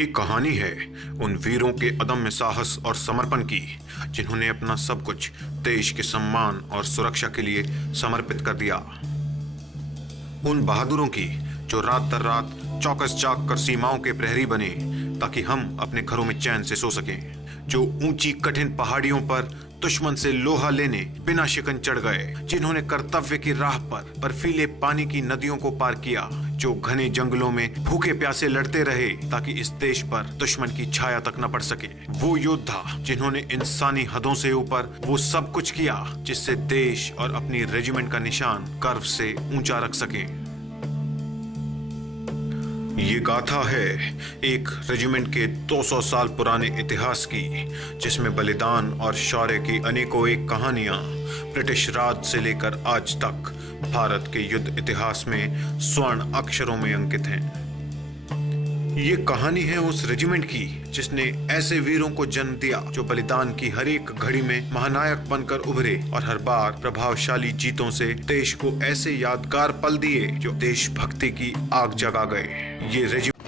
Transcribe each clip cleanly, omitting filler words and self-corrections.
ये कहानी है उन वीरों के अदम्य साहस और समर्पण की जिन्होंने अपना सब कुछ देश के सम्मान और सुरक्षा के लिए समर्पित कर दिया। उन बहादुरों की जो रात दर रात चौकस जाग कर सीमाओं के प्रहरी बने ताकि हम अपने घरों में चैन से सो सकें, जो ऊंची कठिन पहाड़ियों पर दुश्मन से लोहा लेने बिना शिकन चढ़ गए, जिन्होंने कर्तव्य की राह पर बर्फीले पानी की नदियों को पार किया, जो घने जंगलों में भूखे प्यासे लड़ते रहे ताकि इस देश पर दुश्मन की छाया तक न पड़ सके। वो योद्धा जिन्होंने इंसानी हदों से ऊपर वो सब कुछ किया जिससे देश और अपनी रेजिमेंट का निशान गर्व से ऊंचा रख सके। ये गाथा है एक रेजिमेंट के 200 साल पुराने इतिहास की, जिसमें बलिदान और शौर्य की अनेकों एक कहानियां ब्रिटिश राज से लेकर आज तक भारत के युद्ध इतिहास में स्वर्ण अक्षरों में अंकित हैं। ये कहानी है उस रेजिमेंट की जिसने ऐसे वीरों को जन्म दिया जो बलिदान की हर एक घड़ी में महानायक बनकर उभरे और हर बार प्रभावशाली जीतों से देश को ऐसे यादगार पल दिए जो देशभक्ति की आग जगा गए। ये रेजिमेंट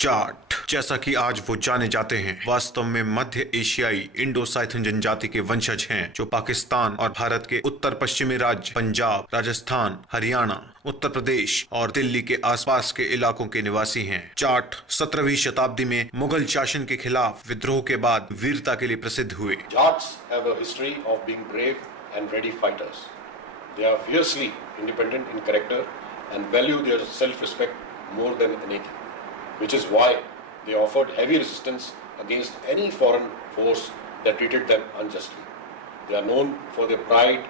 जाट, जैसा कि आज वो जाने जाते हैं, वास्तव में मध्य एशियाई इंडो साइथन जनजाति के वंशज हैं जो पाकिस्तान और भारत के उत्तर पश्चिमी राज्य पंजाब, राजस्थान, हरियाणा, उत्तर प्रदेश और दिल्ली के आसपास के इलाकों के निवासी हैं। जाट 17वीं शताब्दी में मुगल शासन के खिलाफ विद्रोह के बाद वीरता के लिए प्रसिद्ध हुए। Jats have a history of being brave and ready fighters. They are fiercely independent in character and value their self-respect more than anything, which is why they offered heavy resistance against any foreign force that treated them unjustly. They are known for their pride,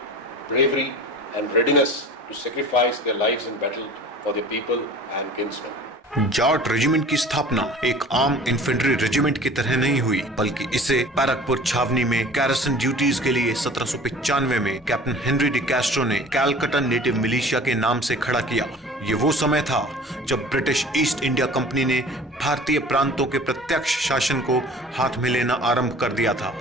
bravery and readiness to sacrifice their lives in battle for their people and kinsmen. Jat regiment की स्थापना एक आम infantry regiment की तरह नहीं हुई, बल्कि इसे बैरकपुर छावनी में गैरिसन ड्यूटीज के लिए 1795 में कैप्टन हेनरी डी कैस्ट्रो ने कैलकटा नेटिव मिलिशिया के नाम से खड़ा किया। ये वो समय था जब ब्रिटिश ईस्ट इंडिया कंपनी ने भारतीय प्रांतों के प्रत्यक्ष शासन को हाथ में लेना आरंभ कर दिया था।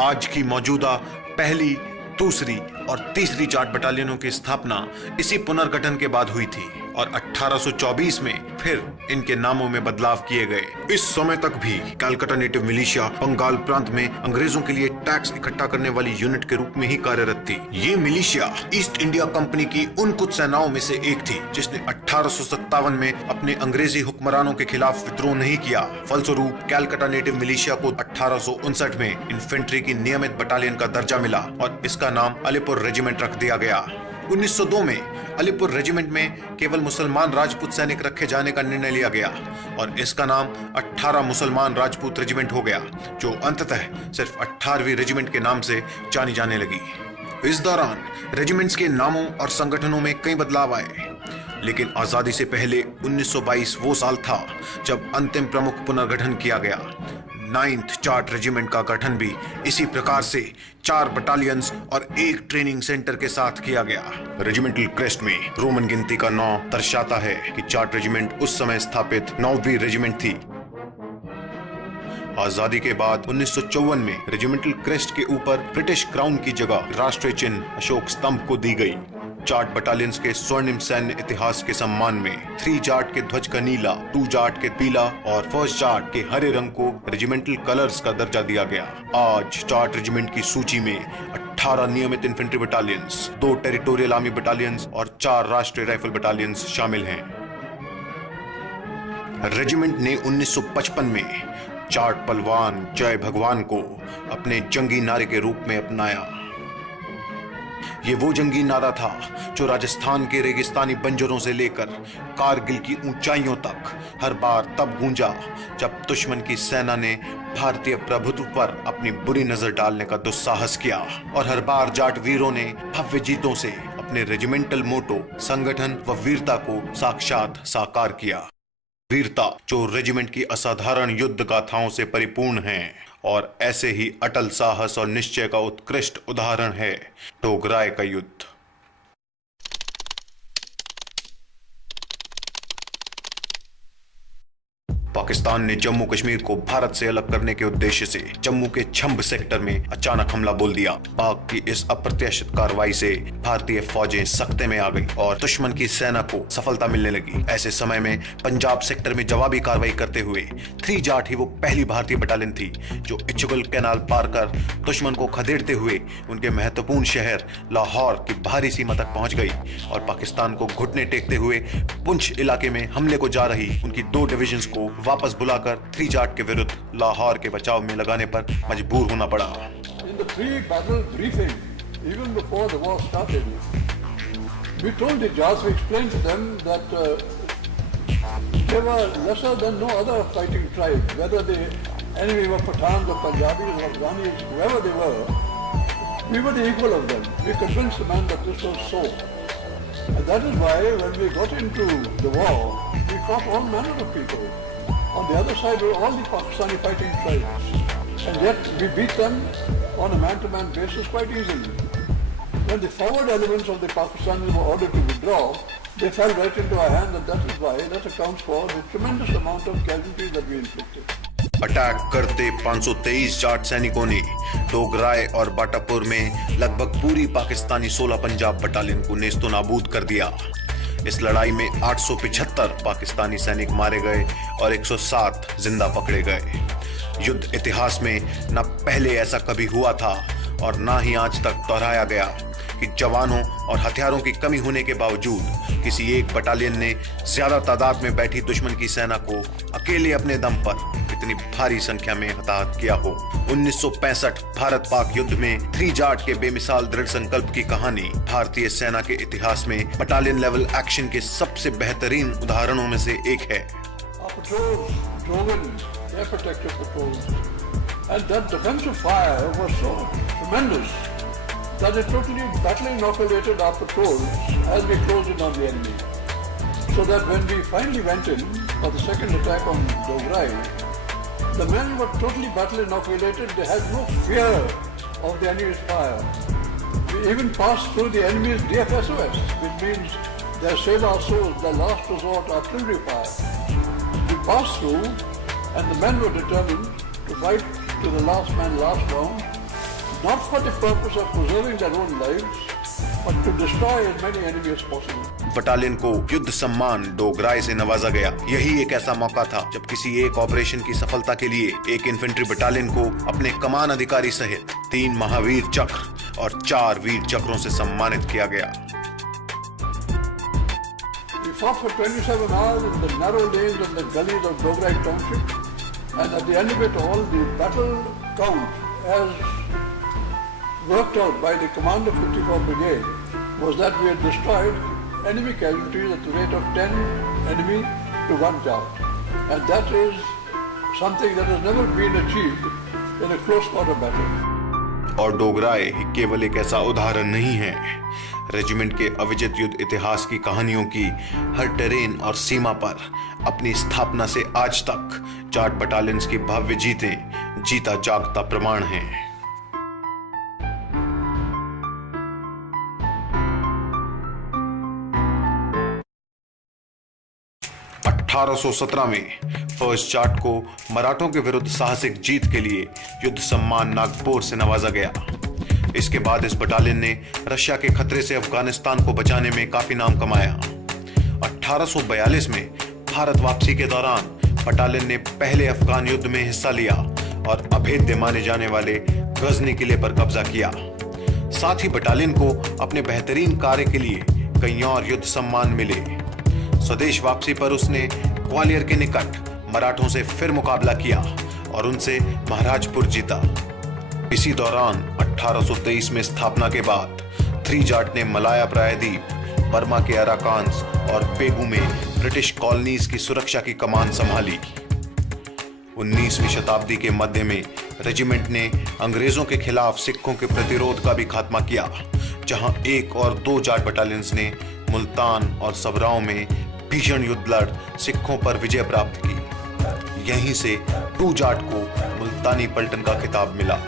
आज की मौजूदा पहली, दूसरी और तीसरी जाट बटालियनों की स्थापना इसी पुनर्गठन के बाद हुई थी और 1824 में फिर इनके नामों में बदलाव किए गए। इस समय तक भी कैलकटा नेटिव मिलिशिया बंगाल प्रांत में अंग्रेजों के लिए टैक्स इकट्ठा करने वाली यूनिट के रूप में ही कार्यरत थी। ये मिलिशिया ईस्ट इंडिया कंपनी की उन कुछ सेनाओं में से एक थी जिसने 1857 में अपने अंग्रेजी हुक्मरानों के खिलाफ विद्रोह नहीं किया। फलस्वरूप कैलकटा नेटिव मिलिशिया को 1859 में इन्फेंट्री की नियमित बटालियन का दर्जा मिला और इसका नाम अलीपुर रेजिमेंट रख दिया गया। 1902 में अलीपुर रेजिमेंट में केवल मुसलमान राजपूत सैनिक रखे जाने का निर्णय लिया गया और इसका नाम 18 मुसलमान राजपूत रेजिमेंट हो गया, जो अंततः सिर्फ 18वीं रेजिमेंट के नाम से जानी जाने लगी। इस दौरान रेजिमेंट्स के नामों और संगठनों में कई बदलाव आए, लेकिन आजादी से पहले 1922 वो साल था जब अंतिम प्रमुख पुनर्गठन किया गया। 9th जाट रेजिमेंट का गठन भी इसी प्रकार से 4 बटालियंस और एक ट्रेनिंग सेंटर के साथ किया गया। रेजिमेंटल क्रेस्ट में रोमन गिनती का 9 दर्शाता है कि जाट रेजिमेंट उस समय स्थापित 9वीं रेजिमेंट थी। आजादी के बाद 1954 में रेजिमेंटल क्रेस्ट के ऊपर ब्रिटिश क्राउन की जगह राष्ट्रीय चिन्ह अशोक स्तंभ को दी गई। जाट बटालियंस के स्वर्णिम सैन्य इतिहास के सम्मान में 3 जाट के ध्वज का नीला, 2 जाट के पीला और 1st जाट के हरे रंग को रेजिमेंटल कलर्स का दर्जा दिया गया। आज जाट रेजिमेंट की सूची में 18 नियमित infantry battalions, 2 territorial army battalions और 4 राष्ट्रीय राइफल बटालियंस शामिल हैं। रेजिमेंट ने 1955 में जाट पहलवान जय भगवान को अपने जंगी नारे के रूप में अपनाया। ये वो जंगी नारा था जो राजस्थान के रेगिस्तानी बंजरों से लेकर कारगिल की ऊंचाइयों तक हर बार तब गूंजा जब दुश्मन की सेना ने भारतीय प्रभुत्व पर अपनी बुरी नजर डालने का दुस्साहस किया, और हर बार जाट वीरों ने भव्य जीतों से अपने रेजिमेंटल मोटो, संगठन व वीरता को साक्षात साकार किया। वीरता जो रेजिमेंट की असाधारण युद्ध गाथाओं से परिपूर्ण है, और ऐसे ही अटल साहस और निश्चय का उत्कृष्ट उदाहरण है डोगराय का युद्ध। पाकिस्तान ने जम्मू कश्मीर को भारत से अलग करने के उद्देश्य से जम्मू के छंब सेक्टर में अचानक हमला बोल दिया। पाक की इस अप्रत्याशित कार्रवाई से भारतीय फौजें सख्ते में आ गई और दुश्मन की सेना को सफलता मिलने लगी। ऐसे समय में पंजाब सेक्टर में जवाबी कार्रवाई करते हुए 3 जाट ही वो पहली भारतीय बटालियन थी जो इच्छुगल कैनाल पार कर दुश्मन को खदेड़ते हुए उनके महत्वपूर्ण शहर लाहौर की बाहरी सीमा तक पहुंच गई और पाकिस्तान को घुटने टेकते हुए पुंछ इलाके में हमले को जा रही उनकी 2 डिविजन्स को वापस बुलाकर 3 जाट के विरुद्ध लाहौर के बचाव में लगाने पर मजबूर होना पड़ा। In the pre-battle briefing, even before the war started, we told the Jats, we explained to them that they were lesser than no other fighting tribe, whether the enemy were Pathans or Punjabis or Afghanis, whoever they were, we were the equal of them. We convinced the man that this was so. And that is why when we got into the war, we fought all manner of people. On the other side were all the Pakistani fighting tribes, and yet we beat them on a man-to-man basis quite easily. When the forward elements of the Pakistanis were ordered to withdraw, they fell right into our hands, and that is why that accounts for the tremendous amount of casualties that we inflicted. Attack करते 523 जाट सैनिकों ने डोगराय और बाटापुर में लगभग पूरी Pakistani 16 Punjab battalion को Nesto नाबूद कर दिया। इस लड़ाई में 875 पाकिस्तानी सैनिक मारे गए और 107 जिंदा पकड़े गए। युद्ध इतिहास में न पहले ऐसा कभी हुआ था और न ही आज तक दोहराया गया कि जवानों और हथियारों की कमी होने के बावजूद किसी एक बटालियन ने ज्यादा तादाद में बैठी दुश्मन की सेना को अकेले अपने दम पर इतनी भारी संख्या में हताहत किया हो। 1965 भारत पाक युद्ध में 3 जाट के बेमिसाल दृढ़ संकल्प की कहानी भारतीय सेना के इतिहास में बटालियन लेवल एक्शन के सबसे बेहतरीन उदाहरणों में से एक है। That it totally battle inoculated our patrols as we closed in on the enemy. So that when we finally went in for the second attack on Dograi, the men were totally battle inoculated. They had no fear of the enemy's fire. We even passed through the enemy's DFSOS, which means their sailor souls, their last resort artillery fire. We passed through, and the men were determined to fight to the last man, last round. Not for the purpose of preserving their own lives, but to destroy as many enemies as possible. Battalion को युद्ध सम्मान डोगराय से नवाजा गया। यही एक ऐसा मौका था जब किसी एक ऑपरेशन की सफलता के लिए एक इन्फेंट्री बटालियन को अपने कमान अधिकारी सहित 3 महावीर चक्र और 4 वीर चक्रों से सम्मानित किया गया। We fought for 27 hours in the narrow lanes and the gullies of Dograi Township, and at the end of it all, the battle count as worked out by the commander of 54 Brigade was that we had destroyed enemy casualties at the rate of 10 enemy to 1 Jat. And that is something that has never been achieved in a close quarter battle. और डोगराय केवल एक ऐसा उदाहरण नहीं है। Regiment के अविजित युद्ध इतिहास की कहानियों की हर टेरेन और सीमा पर अपनी स्थापना से आज तक जाट बटालियंस की भव्य जीतें जीता जागता प्रमाण हैं। 1817 में फर्स्ट जाट को मराठों के विरुद्ध साहसिक जीत के लिए युद्ध सम्मान नागपुर से नवाजा गया। इसके बाद इस बटालियन ने रशिया के खतरे से अफगानिस्तान को बचाने में काफी नाम कमाया। 1842 में भारत वापसी के दौरान बटालियन ने पहले अफगान युद्ध में हिस्सा लिया और अभेद्य माने जाने वाले गजनी किले पर कब्जा किया। साथ ही बटालियन को अपने बेहतरीन कार्य के लिए कई और युद्ध सम्मान मिले। स्वदेश वापसी पर उसने ग्वालियर के निकट मराठों से फिर मुकाबला किया और उनसे महाराजपुर जीता। इसी दौरान 1823 में स्थापना के बाद थ्री जाट ने मलाया प्रायद्वीप, बर्मा के अराकान्स और पेगू में ब्रिटिश कॉलोनीज की सुरक्षा की कमान संभाली। 19वीं शताब्दी के मध्य में रेजिमेंट ने अंग्रेजों के खिलाफ सिखों के प्रतिरोध का भी खात्मा किया, जहां 1 और 2 जाट बटालियंस ने मुल्तान और सबराओं में भीषण युद्ध लड़ सिखों पर विजय प्राप्त की। यहीं से 2 जाट को मुल्तानी पलटन का खिताब मिला।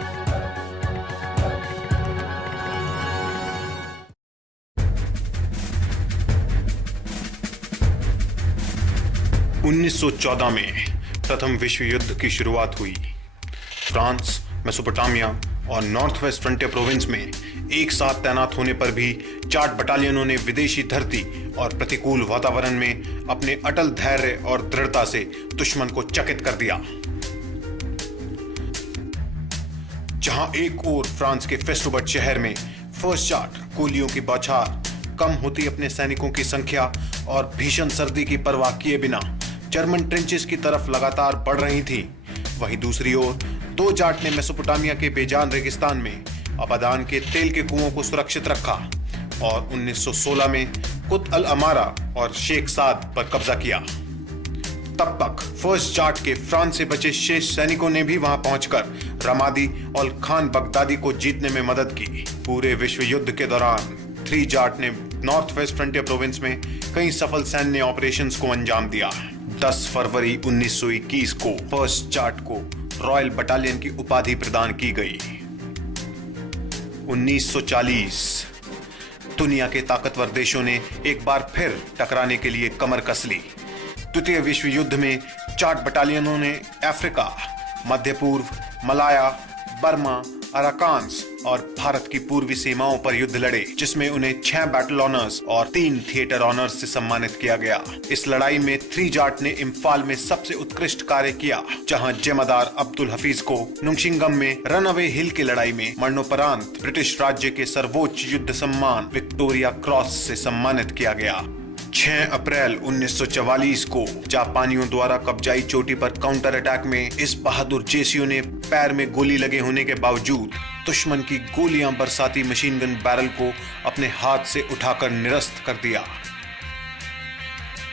उन्नीस 1914 में प्रथम विश्व युद्ध की शुरुआत हुई। फ्रांस, मेसोपोटामिया और नॉर्थ वेस्ट फ्रंटियर प्रोविंस में एक साथ तैनात होने पर भी जाट बटालियनों ने विदेशी धरती और प्रतिकूल वातावरण में अपने अटल धैर्य और दृढ़ता से दुश्मन को चकित कर दिया। जहां एक ओर फ्रांस के फेस्टोबर्ट शहर में फर्स्ट जाट गोलियों की बौछार, कम होती अपने सैनिकों की संख्या और भीषण सर्दी की परवाह किए बिना जर्मन ट्रेंचेस की तरफ लगातार बढ़ रही थी, वहीं दूसरी ओर 2 जाट ने मेसोपोटामिया के बेजान रेगिस्तान में अबादान के तेल के कुओं को सुरक्षित रखा और 1916 में कुत अल अमारा और शेख साद पर कब्जा किया। तब तक फर्स्ट जाट के फ्रांस से बचे शेष सैनिकों ने भी वहां पहुंचकर रमादी और खान बगदादी को जीतने में मदद की। पूरे विश्व युद्ध के दौरान 3 जाट ने नॉर्थ वेस्ट फ्रंटियर प्रोविंस में कई सफल सैन्य ऑपरेशंस को अंजाम दिया। 10 फरवरी 1921 को फर्स्ट जाट को रॉयल बटालियन की उपाधि प्रदान की गई। 1940 दुनिया के ताकतवर देशों ने एक बार फिर टकराने के लिए कमर कस ली। द्वितीय विश्व युद्ध में जाट बटालियनों ने अफ्रीका, मध्य पूर्व, मलाया, बर्मा, अराकान्स और भारत की पूर्वी सीमाओं पर युद्ध लड़े, जिसमें उन्हें 6 बैटल ऑनर्स और 3 थिएटर ऑनर्स से सम्मानित किया गया। इस लड़ाई में 3 जाट ने इम्फाल में सबसे उत्कृष्ट कार्य किया, जहां जमादार अब्दुल हफीज को नुंगशिंगम में रनअवे हिल की लड़ाई में मरणोपरांत ब्रिटिश राज्य के सर्वोच्च युद्ध सम्मान विक्टोरिया क्रॉस से सम्मानित किया गया। 6 अप्रैल 1944 को जापानियों द्वारा कब्जाई चोटी पर काउंटर अटैक में इस बहादुर जेसीओ ने पैर में गोली लगे होने के बावजूद दुश्मन की गोलियां बरसाती मशीन गन बैरल को अपने हाथ से उठाकर निरस्त कर दिया।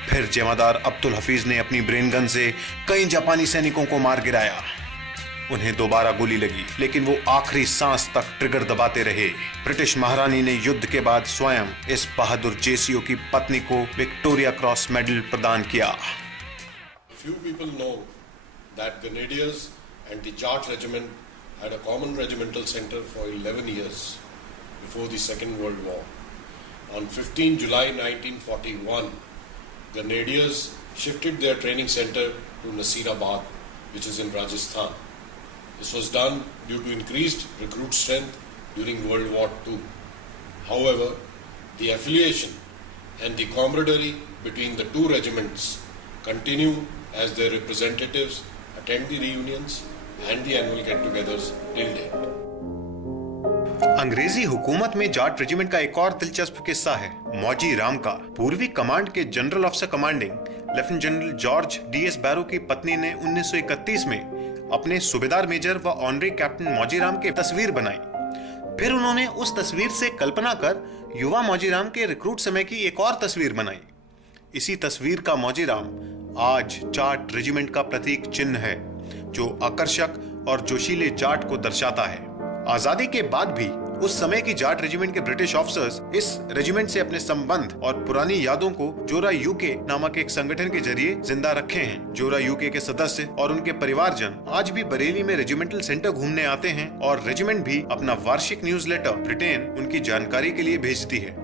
फिर जमादार अब्दुल हफीज ने अपनी ब्रेन गन से कई जापानी सैनिकों को मार गिराया। उन्हें दोबारा गोली लगी, लेकिन वो आखिरी सांस तक ट्रिगर दबाते रहे। ब्रिटिश महारानी ने युद्ध के बाद स्वयं इस बहादुर जेसीओ की पत्नी को विक्टोरिया क्रॉस मेडल प्रदान किया। Few people know that Grenadiers and the Jat Regiment had a common regimental center for 11 years before the Second World War. On 15 July 1941, Grenadiers shifted their training center to Nasirabad, which is in Rajasthan. This was done due to increased recruit strength during World War II. However, the affiliation and the camaraderie between the 2 regiments continue as their representatives attend the reunions and the annual get-togethers till date. अंग्रेजी हुकूमत में Jat regiment का एक और दिलचस्प किस्सा है मौजी राम का। पूर्वी कमांड के general officer commanding lieutenant general George DS Barrow की पत्नी ने 1931 में अपने सूबेदार मेजर व ऑनरी कैप्टन मौजीराम की तस्वीर बनाई। फिर उन्होंने उस तस्वीर से कल्पना कर युवा मौजीराम के रिक्रूट समय की एक और तस्वीर बनाई। इसी तस्वीर का मौजीराम आज जाट रेजिमेंट का प्रतीक चिन्ह है, जो आकर्षक और जोशीले जाट को दर्शाता है। आजादी के बाद भी उस समय की जाट रेजिमेंट के ब्रिटिश ऑफिसर्स इस रेजिमेंट से अपने संबंध और पुरानी यादों को जोरा यूके नामक एक संगठन के जरिए जिंदा रखे हैं। जोरा यूके के सदस्य और उनके परिवारजन आज भी बरेली में रेजिमेंटल सेंटर घूमने आते हैं और रेजिमेंट भी अपना वार्षिक न्यूज़लेटर ब्रिटेन उनकी जानकारी के लिए भेजती है।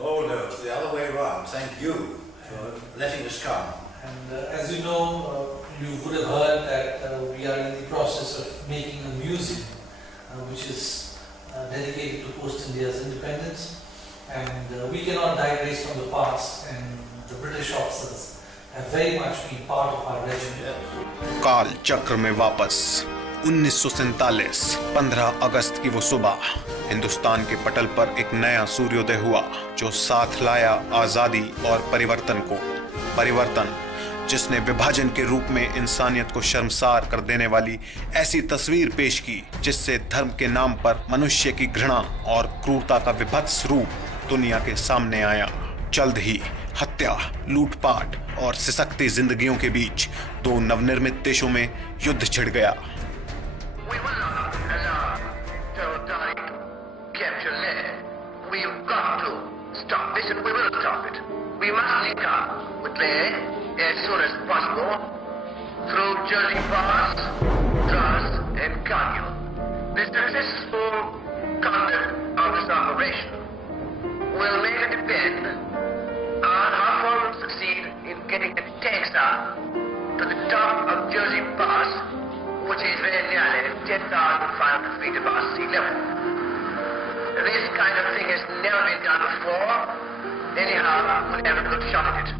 Oh no, it's the other way around. Thank you for letting us come. And as you know, you would have heard that we are in the process of making a museum which is dedicated to post-India's independence, and we cannot digress from the past, and the British officers have very much been part of our regiment. काल चक्र में वापस 1947 15 अगस्त की वो सुबह हिंदुस्तान के पटल पर एक नया सूर्योदय हुआ, जो साथ लाया आजादी और परिवर्तन को। परिवर्तन जिसने विभाजन के रूप में इंसानियत को शर्मसार कर देने वाली ऐसी तस्वीर पेश की जिससे धर्म के नाम पर मनुष्य की घृणा और क्रूरता का विभत्स रूप दुनिया के सामने आया। जल्द ही हत्या, लूटपाट और सिसकती जिंदगियों के बीच दो नवनिर्मित देशों में युद्ध छिड़ गया। We will not allow territorial capture land. We've got to stop this and we will stop it. We must link up with land as soon as possible through Jersey Pass, Drass and Canyon. The successful conduct of this operation will mainly depend on how far we succeed in getting the tanks up to the top of Jersey Pass, which is very nearly 10,500 feet above sea level. This kind of thing has never been done before. Anyhow, we'll have a good shot at it.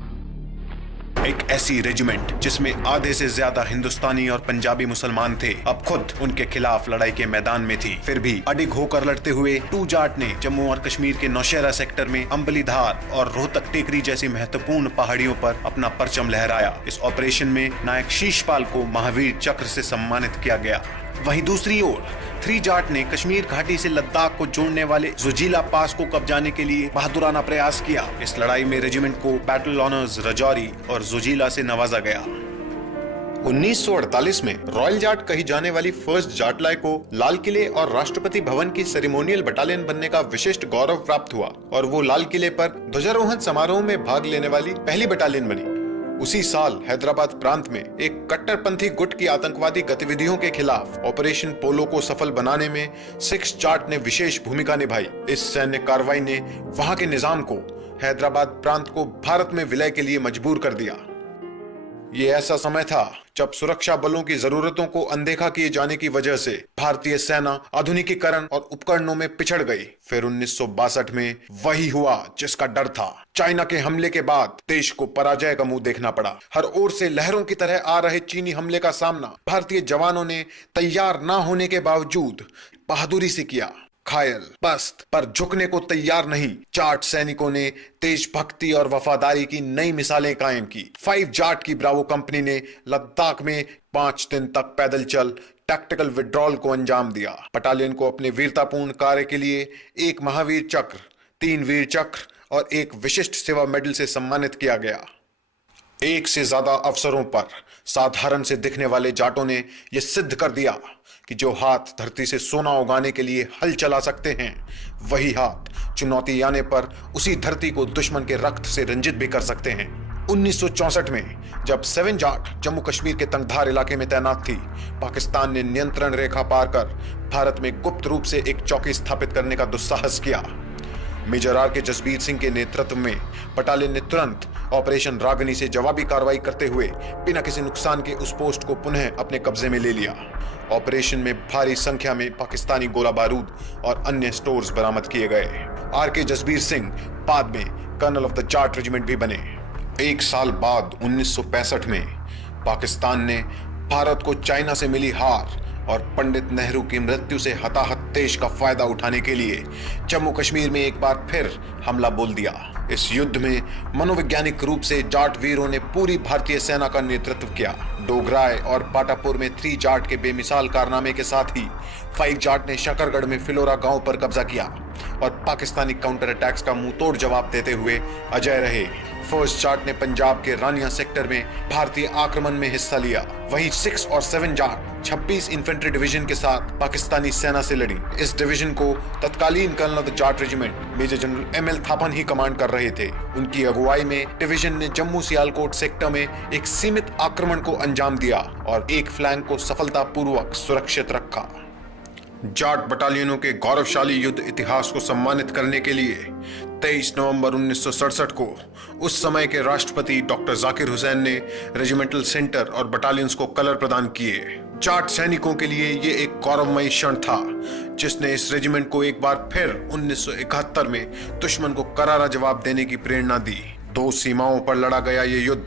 एक ऐसी regiment जिसमें आधे से ज्यादा हिंदुस्तानी और पंजाबी मुसलमान थे, अब खुद उनके खिलाफ लड़ाई के मैदान में थी। फिर भी अडिग होकर लड़ते हुए टू जाट ने जम्मू और कश्मीर के नौशेरा सेक्टर में अंबली धार और रोहतक टेकरी जैसी महत्वपूर्ण पहाड़ियों पर अपना परचम लहराया। इस ऑपरेशन में नायक शीशपाल को महावीर चक्र से सम्मानित किया गया। वहीं दूसरी ओर थ्री जाट ने कश्मीर घाटी से लद्दाख को जोड़ने वाले जोजिला पास को कब्जाने के लिए बहादुराना प्रयास किया। इस लड़ाई में रेजिमेंट को बैटल ऑनर्स रजौरी और जोजिला से नवाजा गया। 1948 में रॉयल जाट कही जाने वाली फर्स्ट जाटलाई को लाल किले और राष्ट्रपति भवन की सेरेमोनियल बटालियन बनने का विशिष्ट गौरव प्राप्त हुआ और वो लाल किले पर ध्वजारोहण समारोह में भाग लेने वाली पहली बटालियन बनी। उसी साल हैदराबाद प्रांत में एक कट्टरपंथी गुट की आतंकवादी गतिविधियों के खिलाफ ऑपरेशन पोलो को सफल बनाने में 6 जाट ने विशेष भूमिका निभाई। इस सैन्य कार्रवाई ने वहां के निजाम को हैदराबाद प्रांत को भारत में विलय के लिए मजबूर कर दिया। ये ऐसा समय था जब सुरक्षा बलों की जरूरतों को अनदेखा किए जाने की वजह से भारतीय सेना आधुनिकीकरण और उपकरणों में पिछड़ गई। फिर 1962 में वही हुआ जिसका डर था। चाइना के हमले के बाद देश को पराजय का मुंह देखना पड़ा। हर ओर से लहरों की तरह आ रहे चीनी हमले का सामना भारतीय जवानों ने तैयार न होने के बावजूद बहादुरी से किया। घायल, पस्त पर झुकने को तैयार नहीं, जाट सैनिकों ने देशभक्ति और वफादारी की नई मिसालें कायम की। 5 जाट की ब्रावो कंपनी ने लद्दाख में 5 दिन तक पैदल चल टैक्टिकल विड्रॉल को अंजाम दिया। बटालियन को अपने वीरतापूर्ण कार्य के लिए 1 महावीर चक्र, 3 वीर चक्र और 1 विशिष्ट सेवा मेडल से सम्मानित किया गया। एक से ज्यादा अवसरों पर साधारण से दिखने वाले जाटों ने यह सिद्ध कर दिया कि जो हाथ धरती से सोना उगाने के लिए हल चला सकते हैं, वही हाथ चुनौती आने पर उसी धरती को दुश्मन के रक्त से रंजित भी कर सकते हैं। 1964 में जब 7 जाट जम्मू कश्मीर के तंगधार इलाके में तैनात थी, पाकिस्तान ने नियंत्रण रेखा पार कर भारत में गुप्त रूप से एक चौकी स्थापित करने का दुस्साहस किया। मेजर आर के जसबीर सिंह के नेतृत्व में बटालियन ने तुरंत ऑपरेशन रागनी से जवाबी कार्रवाई करते हुए बिना किसी नुकसान के उस पोस्ट को पुनः अपने कब्जे में ले लिया। ऑपरेशन में भारी संख्या में पाकिस्तानी गोला बारूद और अन्य स्टोर्स बरामद किए गए। आर के जसबीर सिंह बाद में colonel of the Jat regiment भी बने। 1 साल बाद 1965 में पाकिस्तान ने भारत को चाइना से मिली हार और पंडित नेहरू की मृत्यु से हताहत देश का फायदा उठाने के लिए जम्मू कश्मीर में एक बार फिर हमला बोल दिया। इस युद्ध में मनोवैज्ञानिक रूप से जाट वीरों ने पूरी भारतीय सेना का नेतृत्व किया। डोगराय और बाटापुर में 3 जाट के बेमिसाल कारनामे के साथ ही 5 जाट ने शकरगढ़ में फिलोरा गांव पर कब्जा किया और पाकिस्तानी काउंटर अटैक्स का मुंहतोड़ जवाब देते हुए अजय रहे। फर्स्ट जाट ने पंजाब के रानिया सेक्टर में भारतीय आक्रमण में हिस्सा लिया। वहीं 6 और 7 जाट 26 इन्फेंट्री डिवीजन के साथ पाकिस्तानी सेना से लड़ी। इस डिवीजन को तत्कालीन colonel of the Jat regiment major general ML Thapan ही कमांड कर रहे थे। उनकी अगुवाई में डिवीजन ने जम्मू सियालकोट सेक्टर में एक सीमित आक्रमण को अंजाम दिया और एक फ्लैंक को सफलतापूर्वक सुरक्षित रखा। जाट बटालियनों के गौरवशाली युद्ध इतिहास को सम्मानित करने के लिए 23 नवंबर 1967 को उस समय के राष्ट्रपति डॉक्टर जाकिर हुसैन ने रेजिमेंटल सेंटर और बटालियंस को कलर प्रदान किए। जाट सैनिकों के लिए ये एक गौरवमयी क्षण था जिसने इस रेजिमेंट को एक बार फिर 1971 में दुश्मन को करारा जवाब देने की प्रेरणा दी। 2 सीमाओं पर लड़ा गया ये युद्ध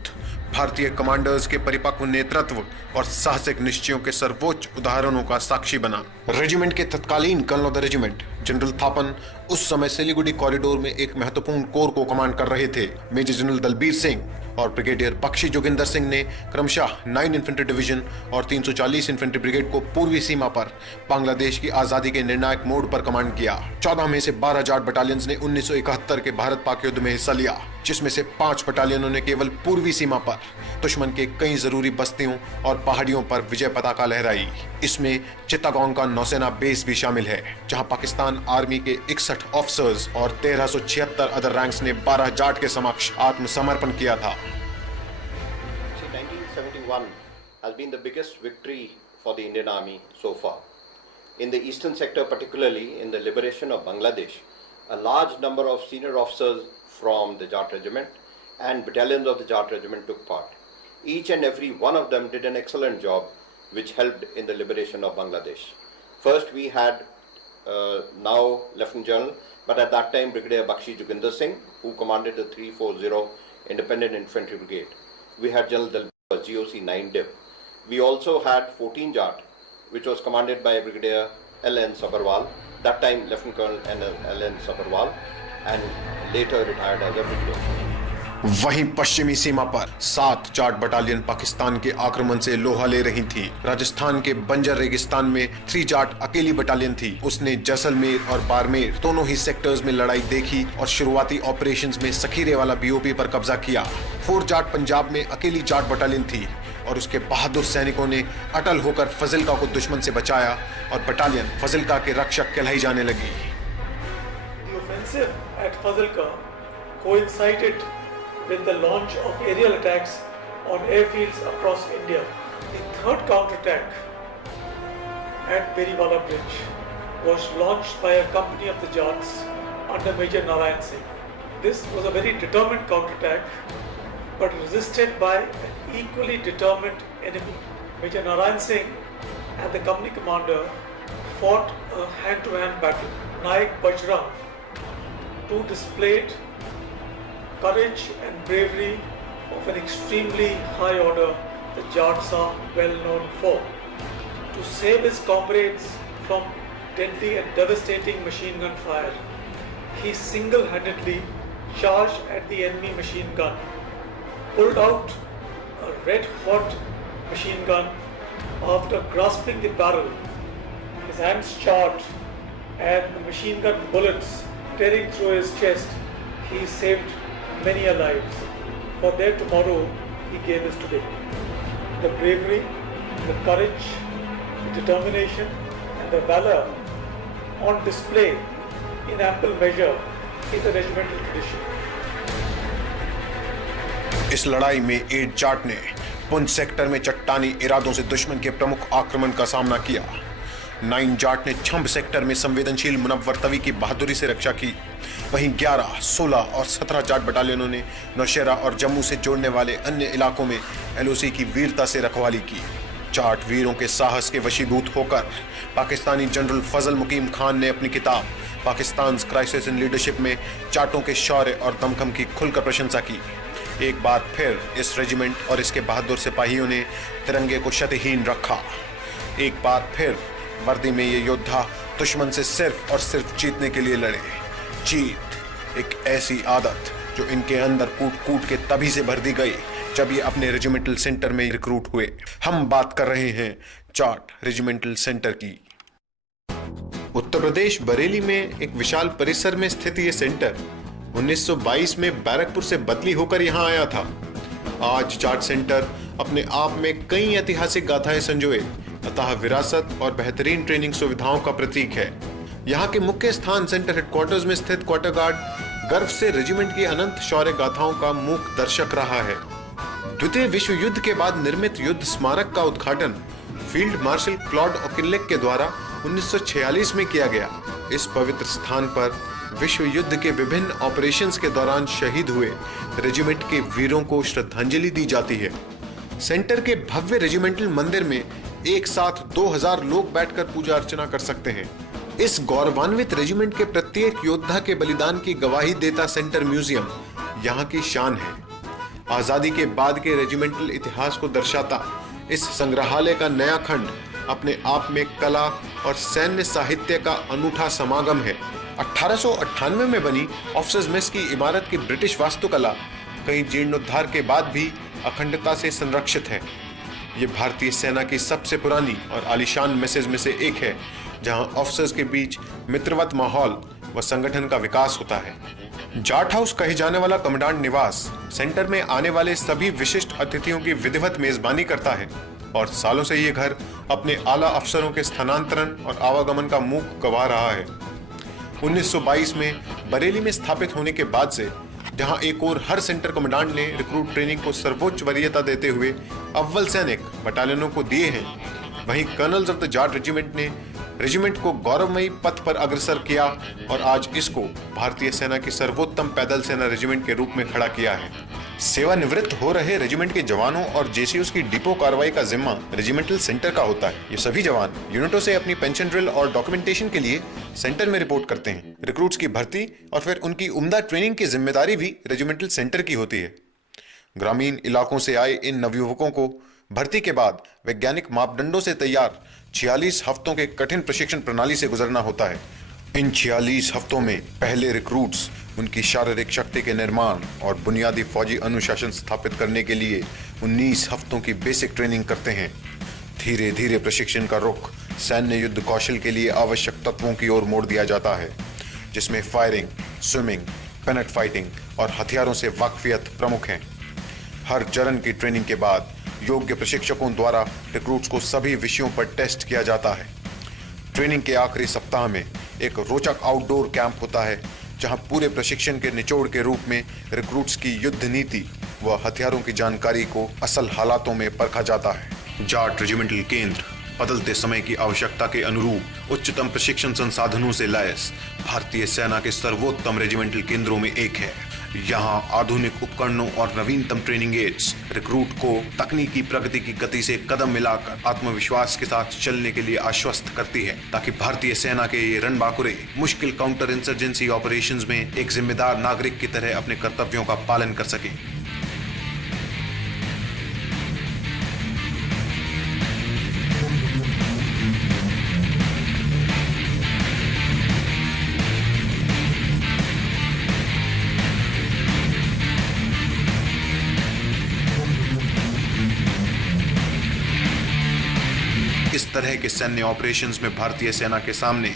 भारतीय कमांडर्स के परिपक्व नेतृत्व और साहसिक निश्चयों के सर्वोच्च उदाहरणों का साक्षी बना। रेजिमेंट के तत्कालीन colonel of the regiment general Thapan उस समय सिलीगुड़ी कॉरिडोर में एक महत्वपूर्ण कोर को कमांड कर रहे थे। मेजर जनरल दलबीर सिंह और ब्रिगेडियर बख्शी जोगिंदर सिंह ने क्रमशः 9 इन्फेंट्री डिवीजन और 340 इन्फेंट्री ब्रिगेड को पूर्वी सीमा पर बांग्लादेश की आजादी के निर्णायक मोड़ पर कमांड किया। 14 में से 12 जाट बटालियंस ने 1971 के भारत पाक युद्ध में हिस्सा लिया, जिसमें से 5 बटालियनों ने केवल पूर्वी सीमा पर दुश्मन के कई जरूरी बस्तियों और पहाड़ियों पर विजय पताका लहराई। इसमें चित्तागोंग का नौसेना बेस भी शामिल है, जहां पाकिस्तान आर्मी के 61 ऑफिसर्स और 1376 अदर रैंक्स ने 12 जाट के समक्ष आत्मसमर्पण किया था। 1971 has been the biggest victory for the Indian Army so far. In the eastern sector, particularly in the liberation of Bangladesh, a large number of senior officers from the Jat Regiment and battalions of the Jat Regiment took part. Each and every one of them did an excellent job, which helped in the liberation of Bangladesh. First, we had now Lieutenant General, but at that time Brigadier Bख्शी Joginder Singh, who commanded the 340 Independent Infantry Brigade. We had General Dalbas, GOC 9 Div. We also had 14 Jat, which was commanded by Brigadier L.N. Sabharwal, that time Lieutenant Colonel L.N. Sabharwal, and later retired as a brigadier. वहीं पश्चिमी सीमा पर 7 Jat battalion Pakistan के आक्रमण से लोहा ले रही थी। राजस्थान के बंजर रेगिस्तान में 3 जाट अकेली बटालियन थी। उसने जैसलमेर और बाड़मेर दोनों ही सेक्टर्स में लड़ाई देखी और शुरुआती ऑपरेशंस में सखीरे वाला बीओपी पर कब्जा किया। 4 जाट पंजाब में अकेली जाट बटालियन थी और उसके बहादुर सैनिकों ने अटल होकर फजिल्का को दुश्मन से बचाया और बटालियन फजिल्का के रक्षक कहलाई जाने लगी। The offensive at Fazilka coincided with the launch of aerial attacks on airfields across India. The third counterattack at Beriwala Bridge was launched by a company of the Jats under Major Narayan Singh. This was a very determined counterattack, but resisted by an equally determined enemy. Major Narayan Singh and the company commander fought a hand-to-hand battle. Naik Bajrang, who displayed courage and bravery of an extremely high order the Jats are well known for. To save his comrades from deadly and devastating machine gun fire, he single-handedly charged at the enemy machine gun, pulled out a red-hot machine gun. After grasping the barrel, his hands charged and the machine gun bullets tearing through his chest, he saved many lives. For their tomorrow, he gave us today. The bravery, the courage, the determination and the valor on display in ample measure is a regimental tradition. इस लड़ाई में 8 जाट ने Poonch sector में चट्टानी इरादों से दुश्मन के प्रमुख आक्रमण का सामना किया। 9 जाट ने छंब सेक्टर में संवेदनशील मुनव्वर तवी की बहादुरी से रक्षा की। वहीं 11, 16 और 17 जाट बटालियनों ने नौशेरा और जम्मू से जोड़ने वाले अन्य इलाकों में एलओसी की वीरता से रखवाली की। जाट वीरों के साहस के वशीभूत होकर पाकिस्तानी जनरल फजल मुकीम खान ने अपनी किताब पाकिस्तान क्राइसिस इन लीडरशिप में जाटों के शौर्य और दमखम की खुलकर प्रशंसा की। एक बार फिर इस रेजिमेंट और इसके बहादुर सिपाहियों ने तिरंगे को क्षतिहीन रखा। एक बार फिर वर्दी में ये योद्धा दुश्मन से सिर्फ और सिर्फ जीतने के लिए लड़े। जीत एक ऐसी आदत जो इनके अंदर कूट कूट के तभी से भर दी गई जब ये अपने रेजिमेंटल सेंटर में रिक्रूट हुए। हम बात कर रहे हैं जाट रेजिमेंटल सेंटर की। उत्तर प्रदेश बरेली में एक विशाल परिसर में स्थित ये सेंटर 1922 में बैरकपुर से बदली होकर यहां आया था। आज जाट सेंटर अपने आप में कई ऐतिहासिक गाथाएं संजोए, अतः विरासत और बेहतरीन ट्रेनिंग सुविधाओं का प्रतीक है। यहाँ के मुख्य स्थान सेंटर हेडक्वार्टर्स में स्थित क्वार्टर गार्ड गर्व से रेजिमेंट की अनंत शौर्य गाथाओं का मूक दर्शक रहा है। द्वितीय विश्व युद्ध के बाद निर्मित युद्ध स्मारक का उद्घाटन फील्ड मार्शल क्लॉड ओकिनलेक के द्वारा 1946 में किया गया। इस पवित्र स्थान पर विश्व युद्ध के विभिन्न ऑपरेशंस के दौरान शहीद हुए रेजिमेंट के वीरों को श्रद्धांजलि दी जाती है। सेंटर के भव्य रेजिमेंटल मंदिर में एक साथ 2000 लोग बैठकर पूजा अर्चना कर सकते हैं। इस गौरवान्वित रेजिमेंट के प्रत्येक योद्धा के बलिदान की गवाही देता सेंटर म्यूजियम यहाँ की शान है। आजादी के बाद के रेजिमेंटल इतिहास को दर्शाता इस संग्रहालय का नया खंड अपने आप में कला और सैन्य साहित्य का अनूठा समागम है। 1898 में बनी ऑफिसर्स मेस की इमारत की ब्रिटिश वास्तुकला कई जीर्णोद्धार के बाद भी अखंडता से संरक्षित है। ये भारतीय सेना की सबसे पुरानी और आलीशान मैसेज में से एक है, जहां ऑफिसर्स के बीच मित्रवत माहौल व संगठन का विकास होता है। जाट हाउस कहे जाने वाला कमांडेंट निवास सेंटर में आने वाले सभी विशिष्ट अतिथियों की विधिवत मेजबानी करता है और सालों से ये घर अपने आला अफसरों के स्थानांतरण और आवागमन का मुख गंवा रहा है। 1922 में बरेली में स्थापित होने के बाद से जहां एक और हर सेंटर कमांडेंट ने रिक्रूट ट्रेनिंग को सर्वोच्च वरीयता देते हुए अव्वल सैनिक बटालियनों को दिए हैं, वहीं colonel's of the Jat regiment ने रेजिमेंट को गौरवमयी पथ पर अग्रसर किया और आज इसको भारतीय सेना की सर्वोत्तम पैदल सेना रेजिमेंट के रूप में खड़ा किया है। सेवानिवृत्त हो रहे रेजिमेंट के जवानों और जेसीओस की डिपो कार्रवाई का जिम्मा रेजिमेंटल सेंटर का होता है। ये सभी जवान यूनिटों से अपनी पेंशन ड्रिल और डॉक्यूमेंटेशन के लिए सेंटर में रिपोर्ट करते हैं। रिक्रूट्स की भर्ती और फिर उनकी उम्दा ट्रेनिंग की जिम्मेदारी भी रेजिमेंटल सेंटर की होती है। ग्रामीण इलाकों से आए इन नवयुवकों को भर्ती के बाद वैज्ञानिक मापदंडों से तैयार 46 हफ्तों के कठिन प्रशिक्षण प्रणाली से गुजरना होता है। इन 46 हफ्तों में पहले रिक्रूट्स उनकी शारीरिक शक्ति के निर्माण और बुनियादी फौजी अनुशासन स्थापित करने के लिए 19 हफ्तों की बेसिक ट्रेनिंग करते हैं। धीरे धीरे प्रशिक्षण का रुख सैन्य युद्ध कौशल के लिए आवश्यक तत्वों की ओर मोड़ दिया जाता है, जिसमें फायरिंग, स्विमिंग, पेनट फाइटिंग और हथियारों से वाकफियत प्रमुख हैं। हर चरण की ट्रेनिंग के बाद योग्य प्रशिक्षकों द्वारा रिक्रूट्स को सभी विषयों पर टेस्ट किया जाता है। ट्रेनिंग के आखिरी सप्ताह में एक रोचक आउटडोर कैंप होता है, जहां पूरे प्रशिक्षण के निचोड़ के रूप में रिक्रूट्स की युद्ध नीति व हथियारों की जानकारी को असल हालातों में परखा जाता है। जाट रेजिमेंटल केंद्र बदलते समय की आवश्यकता के अनुरूप उच्चतम प्रशिक्षण संसाधनों से लैस भारतीय सेना के सर्वोत्तम रेजिमेंटल केंद्रों में एक है। यहाँ आधुनिक उपकरणों और नवीनतम ट्रेनिंग एड्स रिक्रूट को तकनीकी प्रगति की गति से कदम मिलाकर आत्मविश्वास के साथ चलने के लिए आश्वस्त करती है, ताकि भारतीय सेना के ये रणबांकुरे मुश्किल काउंटर इंसर्जेंसी ऑपरेशंस में एक जिम्मेदार नागरिक की तरह अपने कर्तव्यों का पालन कर सके। इस तरह के सैन्य ऑपरेशंस में भारतीय सेना के सामने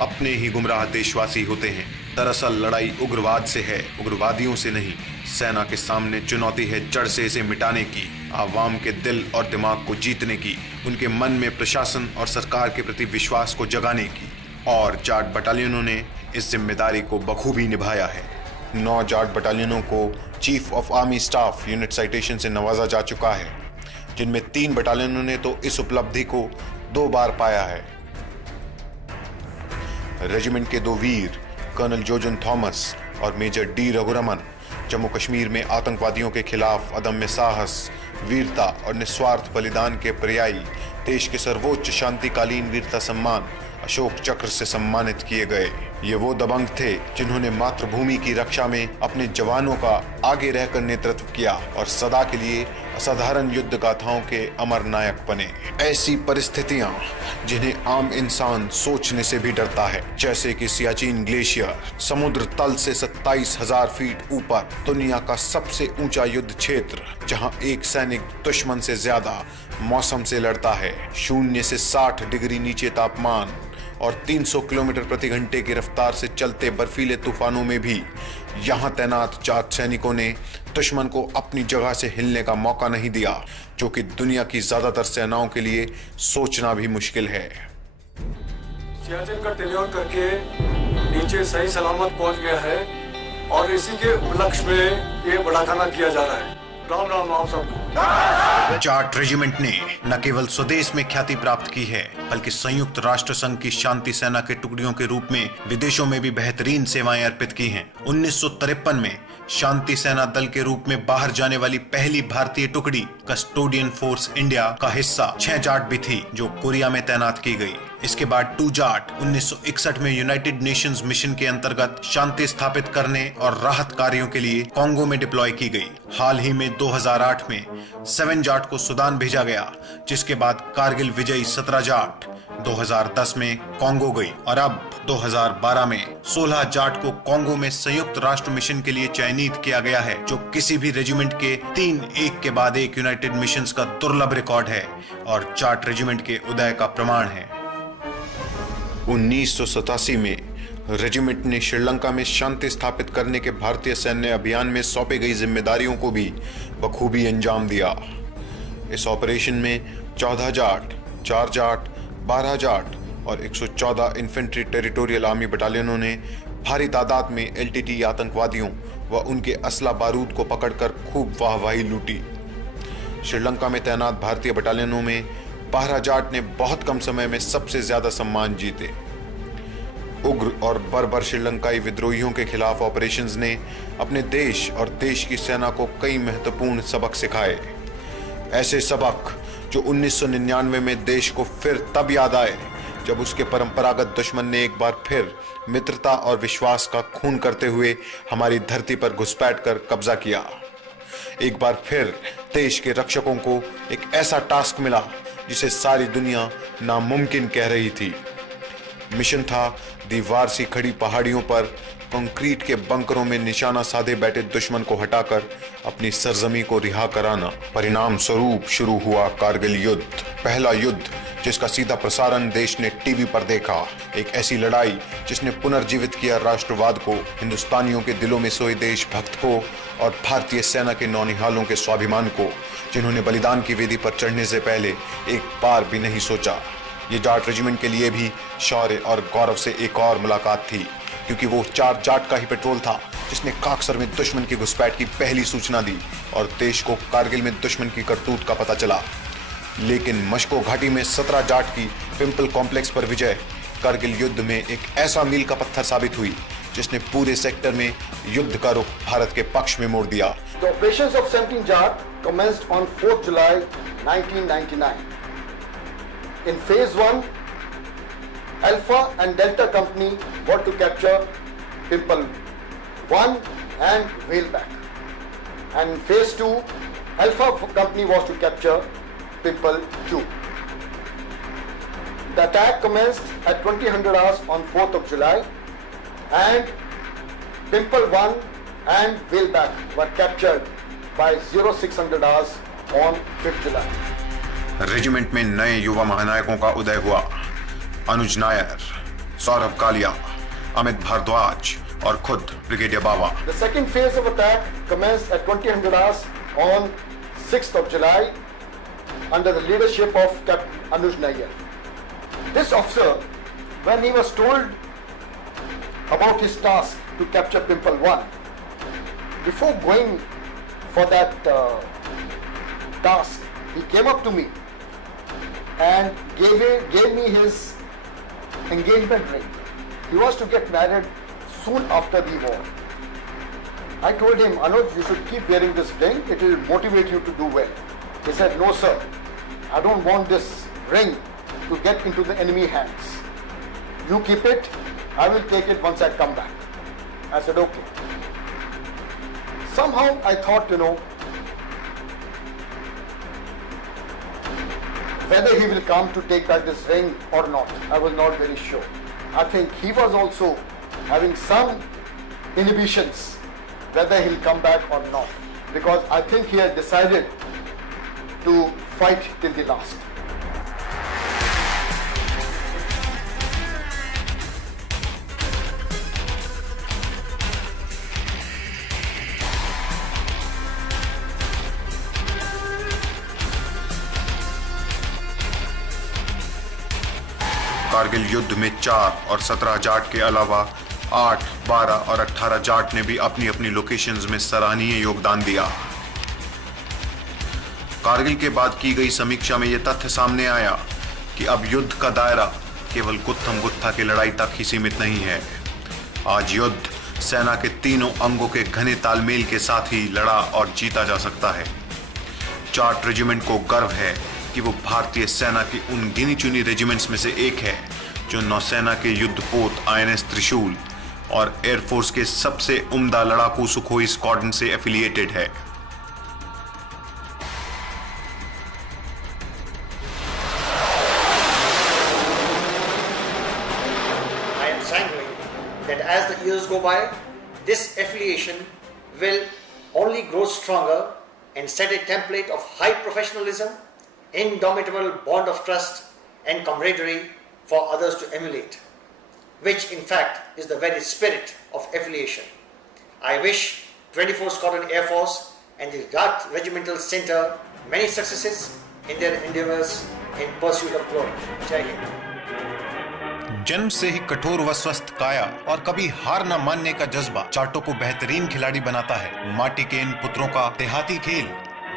अपने ही गुमराह देशवासी होते हैं। दरअसल लड़ाई उग्रवाद से है, उग्रवादियों से नहीं। सेना के सामने चुनौती है जड़ से इसे मिटाने की, आवाम के दिल और दिमाग को जीतने की, उनके मन में प्रशासन और सरकार के प्रति विश्वास को जगाने की। और जाट बटालियनों ने इस जिम्मेदारी को बखूबी निभाया है। 9 जाट बटालियनों को chief of army staff unit citation से नवाजा जा चुका है, जिनमें 3 बटालियनों ने तो इस उपलब्धि को 2 बार पाया है। रेजिमेंट के 2 वीर कर्नल जोजन थॉमस और मेजर डी रघुरमन जम्मू कश्मीर में आतंकवादियों के खिलाफ अदम्य साहस, वीरता और निस्वार्थ बलिदान के पर्यायी देश के सर्वोच्च शांतिकालीन वीरता सम्मान अशोक चक्र से सम्मानित किए गए। ये वो दबंग थे जिन्होंने मातृभूमि की रक्षा में अपने जवानों का आगे रहकर नेतृत्व किया और सदा के लिए असाधारण युद्ध गाथाओं के अमर नायक बने। ऐसी परिस्थितियां जिन्हें आम इंसान सोचने से भी डरता है, जैसे कि सियाचिन ग्लेशियर, समुद्र तल से 27,000 फीट ऊपर दुनिया का सबसे ऊंचा युद्ध क्षेत्र, जहां एक सैनिक दुश्मन से ज्यादा मौसम से लड़ता है। 0 से 60 डिग्री नीचे तापमान और 300 किलोमीटर प्रति घंटे की रफ्तार से चलते बर्फीले तूफानों में भी यहाँ तैनात जाट सैनिकों ने दुश्मन को अपनी जगह से हिलने का मौका नहीं दिया, जो कि दुनिया की ज्यादातर सेनाओं के लिए सोचना भी मुश्किल है। सियाचिन का टेलीऑन करके नीचे सही सलामत पहुंच गया है और इसी के उपलक्ष्य में ये बड़ा खाना किया जा रहा है। राम राम राम सबको। जाट रेजिमेंट ने न केवल स्वदेश में ख्याति प्राप्त की है, बल्कि संयुक्त राष्ट्र संघ की शांति सेना के टुकड़ियों के रूप में विदेशों में भी बेहतरीन सेवाएं अर्पित की हैं। 1953 में शांति सेना दल के रूप में बाहर जाने वाली पहली भारतीय टुकड़ी कस्टोडियन फोर्स इंडिया का हिस्सा 6 जाट भी थी, जो कोरिया में तैनात की गई। इसके बाद 2 जाट 1961 में यूनाइटेड नेशंस मिशन के अंतर्गत शांति स्थापित करने और राहत कार्यों के लिए कांगो में डिप्लॉय की गई। हाल ही में 2008 में 7 जाट को सूडान भेजा गया, जिसके बाद कारगिल विजयी 17 जाट 2010 में कोंगो गई और अब 2012 में 16 जाट को कोंगो में संयुक्त राष्ट्र मिशन के लिए चयनित किया गया है, जो किसी भी रेजिमेंट के 3 एक के बाद एक यूनाइटेड मिशंस का दुर्लभ रिकॉर्ड है और जाट रेजिमेंट के उदय का प्रमाण है। 1987 में रेजिमेंट ने श्रीलंका में शांति स्थापित करने के भारतीय सैन्य अभियान में सौंपी गई जिम्मेदारियों को भी बखूबी अंजाम दिया। इस ऑपरेशन में 14 जाट, 4 जाट, 12 जाट और 114 इन्फेंट्री टेरिटोरियल आर्मी बटालियनों ने भारी तादाद में एलटीटी आतंकवादियों व उनके असला बारूद को पकड़कर खूब वाहवाही लूटी। श्रीलंका में तैनात भारतीय बटालियनों में 12 जाट ने बहुत कम समय में सबसे ज्यादा सम्मान जीते। उग्र और बर्बर श्रीलंकाई विद्रोहियों के खिलाफ ऑपरेशंस ने अपने देश और देश की सेना को कई महत्वपूर्ण सबक सिखाए। ऐसे सबक जो 1999 में देश को फिर तब याद आए जब उसके परंपरागत दुश्मन ने एक बार फिर मित्रता और विश्वास का खून करते हुए हमारी धरती पर घुसपैठ कर कब्जा किया। एक बार फिर देश के रक्षकों को एक ऐसा टास्क मिला जिसे सारी दुनिया नामुमकिन कह रही थी। मिशन था दीवार सी खड़ी पहाड़ियों पर कंक्रीट के बंकरों में निशाना साधे बैठे दुश्मन को हटाकर अपनी सरजमी को रिहा कराना। परिणाम स्वरूप शुरू हुआ कारगिल युद्ध, पहला युद्ध जिसका सीधा प्रसारण देश ने टीवी पर देखा। एक ऐसी लड़ाई जिसने पुनर्जीवित किया राष्ट्रवाद को, हिंदुस्तानियों के दिलों में सोए देशभक्त को और भारतीय सेना के नौनिहालों के स्वाभिमान को, जिन्होंने बलिदान की वेदी पर चढ़ने से पहले एक बार भी नहीं सोचा। ये जाट रेजिमेंट के लिए भी शौर्य और गौरव से एक और मुलाकात थी, क्योंकि वो 4 जाट का ही पेट्रोल था जिसने काकसर में दुश्मन की घुसपैठ की पहली सूचना दी और देश को कारगिल में दुश्मन की करतूत का पता चला। लेकिन मशको घाटी में 17 जाट की पिंपल कॉम्प्लेक्स पर विजय कारगिल युद्ध में एक ऐसा मील का पत्थर साबित हुई जिसने पूरे सेक्टर में युद्ध का रुख भारत के पक्ष में मोड़ दिया। The operations of 17 Jat commenced on 4th July 1999. In phase 1, Alpha and Delta Company were to capture Pimple 1 and Whaleback. And in phase 2, Alpha Company was to capture Pimple 2. The attack commenced at 2000 hours on 4th of July, and Pimple 1 and Whaleback were captured by 0600 hours on 5th July. Regiment में नए युवा महानायकों का उदय हुआ। अनुज नायर, सौरभ कालिया, अमित भारद्वाज और खुद brigadier Bawa. The second phase of attack commenced at 2000 hours on 6th of July under the leadership of Captain Anuj Nair. This officer, when he was told about his task to capture Pimple 1, before going for that task, he came up to me and gave me his engagement ring. He was to get married soon after the war. I told him, Anuj, you should keep wearing this ring. It will motivate you to do well. He said, no sir, I don't want this ring to get into the enemy hands. You keep it, I will take it once I come back. I said, okay. Somehow I thought, whether he will come to take back this ring or not, I was not very sure. I think he was also having some inhibitions whether he'll come back or not, because I think he has decided to fight till the last. Kargil युद्ध में 4 और 17 जाट के अलावा 8, 12 और 18 जाट ने भी अपनी अपनी लोकेशंस में सराहनीय योगदान दिया। कारगिल के बाद की गई समीक्षा में यह तथ्य सामने आया कि अब युद्ध का दायरा केवल गुत्थम गुत्था की लड़ाई तक ही सीमित नहीं है। आज युद्ध सेना के तीनों अंगों के घने तालमेल के साथ ही लड़ा और जीता जा सकता है। जाट रेजिमेंट को गर्व है कि वो भारतीय सेना की उन गिनी चुनी रेजिमेंट्स में से एक है जो नौसेना के युद्धपोत INS त्रिशूल और एयरफोर्स के सबसे उम्दा लड़ाकू सुखोई स्क्वाड्रन से एफिलिएटेड है। years go by, this affiliation will only grow stronger and set a template of high professionalism, indomitable bond of trust and camaraderie for others to emulate, which in fact is the very spirit of affiliation. I wish 24th Scotland Air Force and the Guard Regimental Centre many successes in their endeavours in pursuit of glory. Jai Hind. जन्म से ही कठोर व स्वस्थ काया और कभी हार न मानने का जज्बा जाटों को बेहतरीन खिलाड़ी बनाता है। माटी के इन पुत्रों का देहाती खेल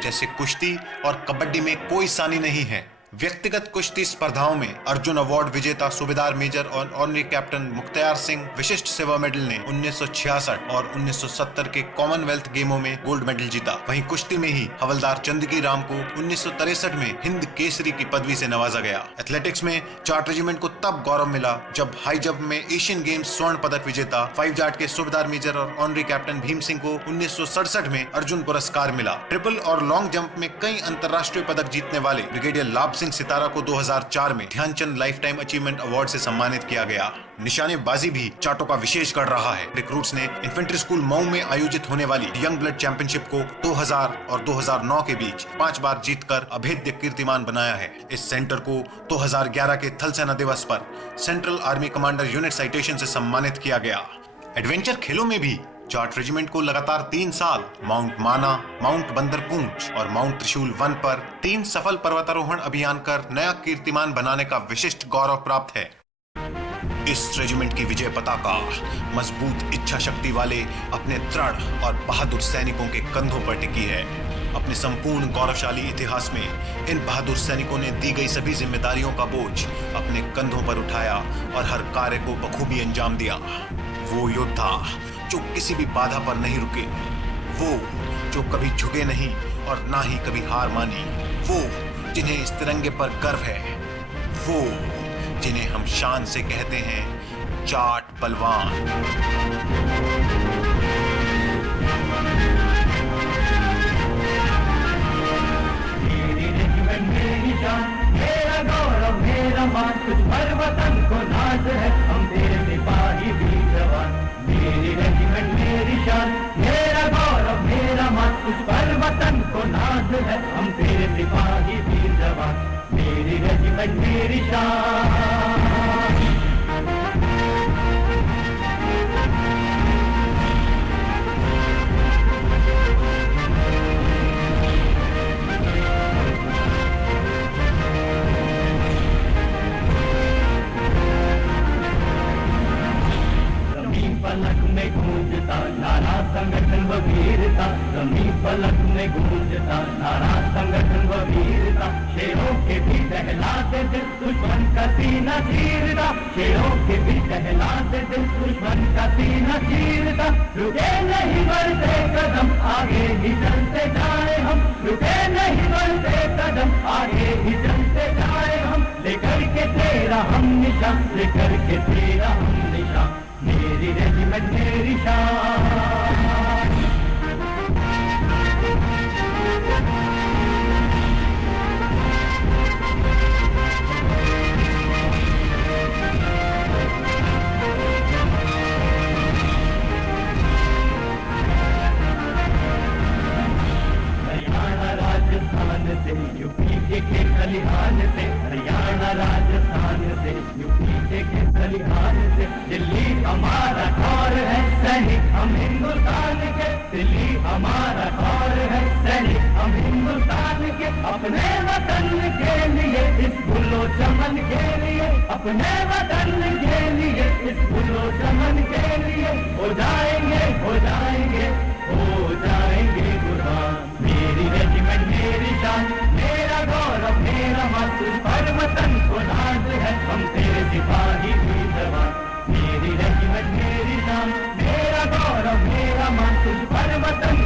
जैसे कुश्ती और कबड्डी में कोई सानी नहीं है। व्यक्तिगत कुश्ती स्पर्धाओं में अर्जुन अवार्ड विजेता सूबेदार मेजर और ऑनरी कैप्टन मुख्तार सिंह विशिष्ट सेवा मेडल ने 1966 और 1970 के कॉमनवेल्थ गेमों में गोल्ड मेडल जीता। वहीं कुश्ती में ही हवलदार चंदगी राम को 1963 में हिंद केसरी की पदवी से नवाजा गया। एथलेटिक्स में जाट रेजिमेंट को तब गौरव मिला जब हाई जंप में एशियन गेम्स स्वर्ण पदक विजेता 5 जाट के सूबेदार मेजर और ऑनरी कैप्टन भीम सिंह को 1967 में अर्जुन पुरस्कार मिला। ट्रिपल और लॉन्ग जंप में कई अंतर्राष्ट्रीय पदक जीतने वाले ब्रिगेडियर लाभ सिंह सितारा को 2004 में Dhyanchand lifetime achievement award से सम्मानित किया गया। निशानेबाजी भी जाटों का विशेष कर रहा है। रिक्रूट्स ने इन्फेंट्री स्कूल मऊ में आयोजित होने वाली यंग ब्लड चैंपियनशिप को 2000 और 2009 के बीच 5 बार जीतकर अभेद्य कीर्तिमान बनाया है। इस सेंटर को 2011 के थल सेना दिवस पर central army commander unit citation से सम्मानित किया गया। एडवेंचर खेलों में भी जाट रेजिमेंट को लगातार 3 साल माउंट माना, माउंट बंदरपूंछ और माउंट त्रिशूल 1 पर 3 सफल पर्वतारोहण अभियान कर नया कीर्तिमान बनाने का विशिष्ट गौरव प्राप्त है। इस रेजिमेंट की विजय पताका मजबूत इच्छा शक्ति वाले अपने दृढ़ और बहादुर सैनिकों के कंधों पर टिकी है। अपने संपूर्ण गौरवशाली इतिहास में इन बहादुर सैनिकों ने दी गई सभी जिम्मेदारियों का बोझ अपने कंधों पर उठाया और हर कार्य को बखूबी अंजाम दिया। वो योद्धा जो किसी भी बाधा पर नहीं रुके, वो जो कभी झुके नहीं और ना ही कभी हार मानी, वो जिन्हें इस तिरंगे पर गर्व है, वो जिन्हें हम शान से कहते हैं जाट पलवान। मेरी रेजिमेंट मेरी जान, मेरा गौरव मेरा मान, कुछ हर वतन को नाज है, हम तेरे सिपाही वीर जवान। मेरी रेजिमेंट मेरी शान, मेरा गौरव मेरा मान, कुछ हर वतन को नाज है, हम तेरे सिपाही वीर जवान। मेरी रेजिमेंट मेरी शान। पलक में गूंजता नारा संगठन व वीरता, जमीन पलक में गूंजता नारा संगठन व वीरता, शेरों के भी दहलाते दिल दुश्मन का सीना चीरता, शेरों के भी दहलाते दिल दुश्मन का सीना चीरता। रुके नहीं बढ़ते कदम आगे ही चलते जाए हम, रुके नहीं बढ़ते कदम आगे ही चलते जाए हम, लेकर के तेरा हम निशान, लेकर के तेरा हम निशान। मेरी रेजिमेंट मेरी शान। हरियाणा राजस्थान से यूपी के खलिहान से, हरियाणा राजस्थान से यूपी के खलिहान से, दिल्ली हमारा घर है सैनिक हम हिंदुस्तान के, दिल्ली हमारा घर है सैनिक हम हिंदुस्तान के। अपने वतन के लिए इस गुलो चमन के लिए, अपने वतन के लिए इस गुलो चमन के लिए, हो जाएंगे हो जाएंगे हो जाएंगे कुर्बान। मेरी रेजिमेंट मेरी शान, मेरा गौरव मेरा मान, तुझ पर वतन को नाज है, हम तेरे सिपाही वीर जवान। मेरी रेजिमेंट मेरी शान, मेरा गौरव मेरा मान, तुझ पर वतन